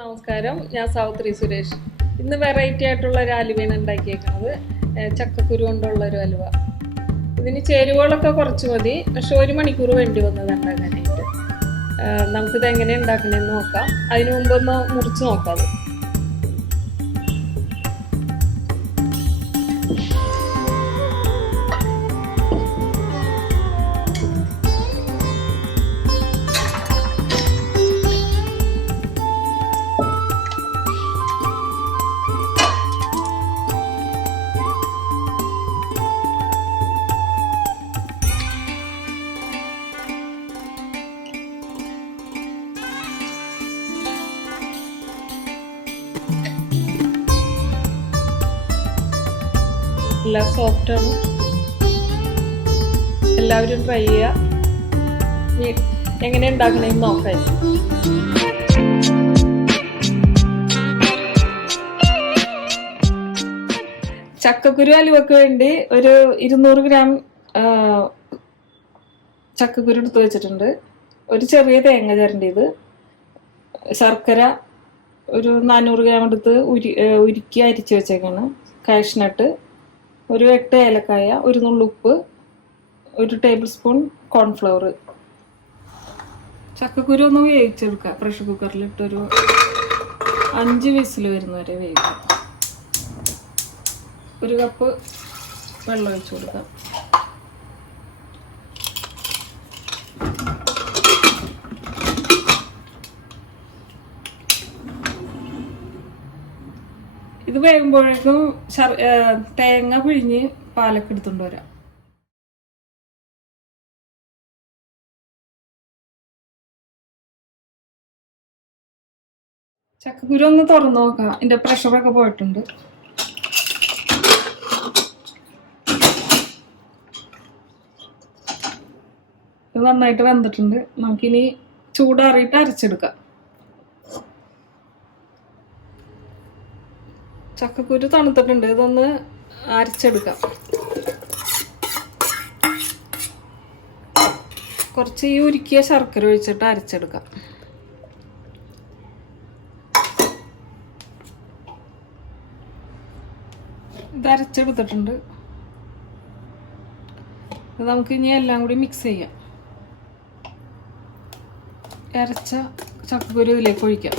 നമസ്കാരം, ഞാൻ സാവിത്രി സുരേഷ്. ഇന്ന് വെറൈറ്റി ആയിട്ടുള്ള ഒരു അലുവയാണ് ഉണ്ടാക്കിയേക്കുന്നത്. ചക്കക്കുരു കൊണ്ടുള്ള ഒരു അലുവ. ഇതിന് ചേരുവകളൊക്കെ കുറച്ച് മതി, പക്ഷെ 1 മണിക്കൂർ വേണ്ടി വന്നത് ഉണ്ടാക്കാനായിട്ട്. നമുക്കിത് എങ്ങനെ ഉണ്ടാക്കണമെന്ന് നോക്കാം. അതിന് മുമ്പൊന്ന് മുറിച്ച് നോക്കാം. എല്ലാം സോഫ്റ്റാണ്. എല്ലാവരും ട്രൈ ചെയ്യുക. എങ്ങനെ ഉണ്ടാക്കണമെന്ന് നോക്കാം. ചക്കക്കുരു അലുവയ്ക്ക് വേണ്ടി ഒരു 200 ഗ്രാം ചക്കക്കുരു എടുത്ത് വെച്ചിട്ടുണ്ട്. ഒരു ചെറിയ തേങ്ങ ചിരണ്ടിയത്, ശർക്കര ഒരു 400 ഗ്രാം എടുത്ത് ഉരുക്കി അരിച്ച് വെച്ചേക്കാണ്, കാഷ്നട്ട് ഒരു 8 ഏലക്കായ, ഒരു നുള്ളുപ്പ്, 1 ടേബിൾ സ്പൂൺ കോൺഫ്ലവർ. ചക്കക്കുരു ഒന്ന് വേവിച്ചെടുക്കുക. പ്രഷർ കുക്കറിലിട്ടൊരു 5 വിസിൽ വരുന്നവരെ വേവിക്കുക. 1 കപ്പ് വെള്ളം ഒഴിച്ചു കൊടുക്കാം. ഇത് വേകുമ്പോഴേക്കും തേങ്ങ പിഴിഞ്ഞ് പാലൊക്കെ എടുത്തുകൊണ്ട് വരാം. ചക്കക്കുരു ഒന്ന് തുറന്നു നോക്കാം. ഇതിന്റെ പ്രഷറൊക്കെ പോയിട്ടുണ്ട്. ഇത് നന്നായിട്ട് വെന്തിട്ടുണ്ട്. നമുക്കിനി ചൂടാറിയിട്ട് അരച്ചെടുക്കാം. ചക്കക്കുരു തണുത്തിട്ടുണ്ട്. ഇതൊന്ന് അരച്ചെടുക്കാം. കുറച്ച് ഈ ഉരുക്കിയ ശർക്കര ഒഴിച്ചിട്ട് അരച്ചെടുക്കാം. ഇത് അരച്ചെടുത്തിട്ടുണ്ട്. ഇത് നമുക്ക് ഇനി എല്ലാം കൂടി മിക്സ് ചെയ്യാം. അരച്ച ചക്കക്കുരു ഇതിലേക്ക് ഒഴിക്കാം.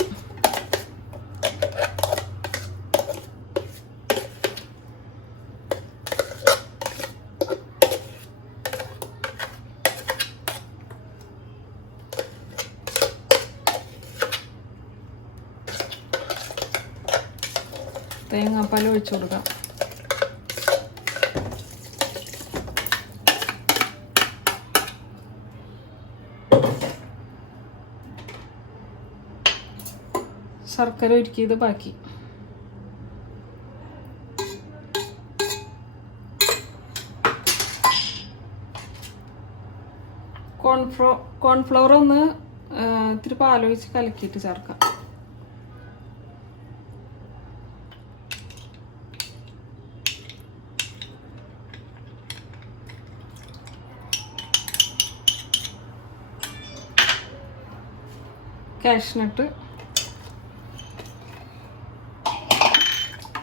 തേങ്ങാപ്പാൽ ഒഴിച്ചു കൊടുക്കാം. ശർക്കര ഉരുക്കിയത് ബാക്കി. കോൺഫ്ലവർ ഒന്ന് ഇത്തിരി പാലൊഴിച്ച് കലക്കിയിട്ട് ചേർക്കാം. കാഷ്നട്ട്,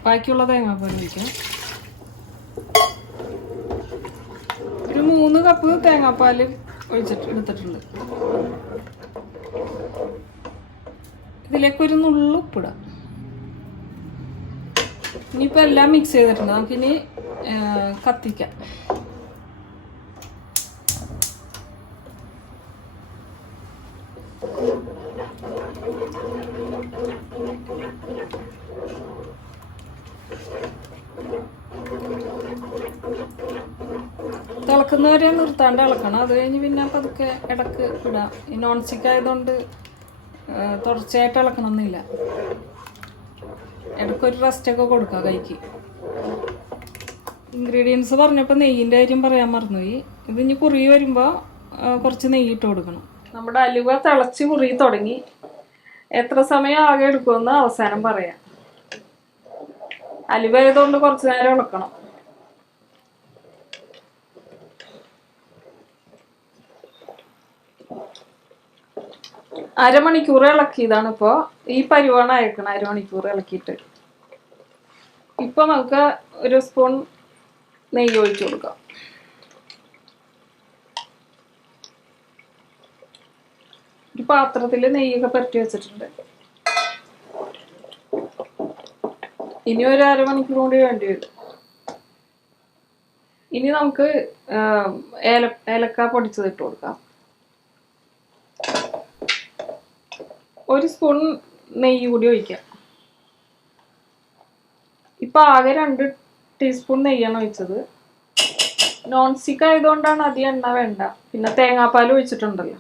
ബാക്കിയുള്ള തേങ്ങാപ്പാൽ ഒഴിക്കാം. ഒരു 3 കപ്പ് തേങ്ങാപ്പാൽ എടുത്തിട്ടുണ്ട്. ഇതിലേക്കൊരു നുള്ളു ഉപ്പിടാം. ഇനിയിപ്പോൾ എല്ലാം മിക്സ് ചെയ്തിട്ടുണ്ട്. നമുക്കിനി കത്തിക്കാം. തിളക്കുന്നവരെ നിർത്താണ്ട് ഇളക്കണം. അത് കഴിഞ്ഞ് പിന്നെ പതുക്കെ ഇടക്ക് ഇടാം. ഈ നോൺ സ്റ്റിക്ക് ആയതുകൊണ്ട് തുടർച്ചയായിട്ട് ഇളക്കണമെന്നില്ല. ഇടയ്ക്കൊരു റെസ്റ്റൊക്കെ കൊടുക്കാം കൈക്ക്. ഇൻഗ്രീഡിയൻസ് പറഞ്ഞപ്പോൾ നെയ്യിൻ്റെ കാര്യം പറയാൻ മറന്നുപോയി. ഇതിനി കുറി വരുമ്പോൾ കുറച്ച് നെയ്യ് ഇട്ട് കൊടുക്കണം. നമ്മുടെ അലുവ തിളച്ച് കുറി തുടങ്ങി. എത്ര സമയം ആകെ എടുക്കുമെന്ന് അവസാനം പറയാം. അലുവ ആയതുകൊണ്ട് കുറച്ച് നേരം ഇളക്കണം. അരമണിക്കൂർ ഇളക്കിയതാണ്. ഇപ്പോൾ ഈ പരുവാണ് അയക്കണം, അരമണിക്കൂർ ഇളക്കിയിട്ട്. ഇപ്പൊ നമുക്ക് ഒരു സ്പൂൺ നെയ്യ് ഒഴിച്ചു കൊടുക്കാം. ഒരു പാത്രത്തിൽ നെയ്യൊക്കെ പുരട്ടി വെച്ചിട്ടുണ്ട്. ഇനി ഒരു അരമണിക്കൂർ കൂടി വേണ്ടി വരും. ഇനി നമുക്ക് ഏലക്ക പൊടിച്ചത് ഇട്ട് കൊടുക്കാം. ഒരു സ്പൂൺ നെയ്യ് കൂടി ഒഴിക്കാം. ഇപ്പൊ ആകെ 2 ടീസ്പൂൺ നെയ്യാണ് ഒഴിച്ചത്. നോൺ സ്റ്റിക്ക് ആയതുകൊണ്ടാണ് അധികം എണ്ണ വേണ്ട. പിന്നെ തേങ്ങാപ്പാൽ ഒഴിച്ചിട്ടുണ്ടല്ലോ.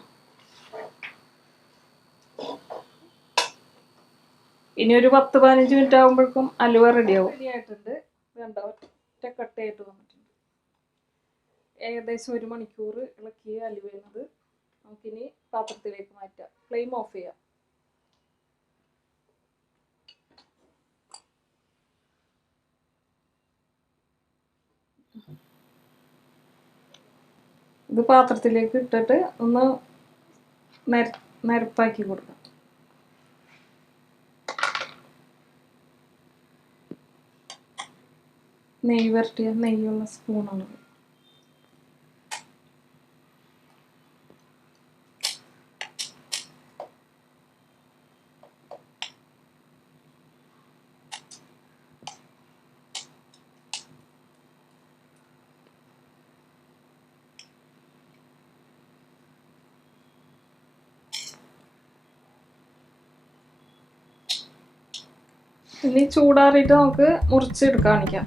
ഇനി ഒരു 10-15 മിനിറ്റ് ആകുമ്പോഴേക്കും അലുവ റെഡിയാവും. റെഡിയായിട്ടുണ്ട്. വേണ്ട ഒറ്റ കട്ടയായിട്ട് വന്നിട്ടുണ്ട്. ഏകദേശം 1 മണിക്കൂർ ഇളക്കിയ അലുവയുന്നത് നമുക്കിനി പാത്രത്തിലേക്ക് മാറ്റാം. ഫ്ലെയിം ഓഫ് ചെയ്യാം. ഇത് പാത്രത്തിലേക്ക് ഇട്ടിട്ട് ഒന്ന് നിരപ്പാക്കി കൊടുക്കാം. നെയ്യ് വരട്ടിയ നെയ്യുള്ള സ്പൂണാണ്. ഇനി ചൂടാറിയിട്ട് നമുക്ക് മുറിച്ചെടുക്കാൻ കാണിക്കാം.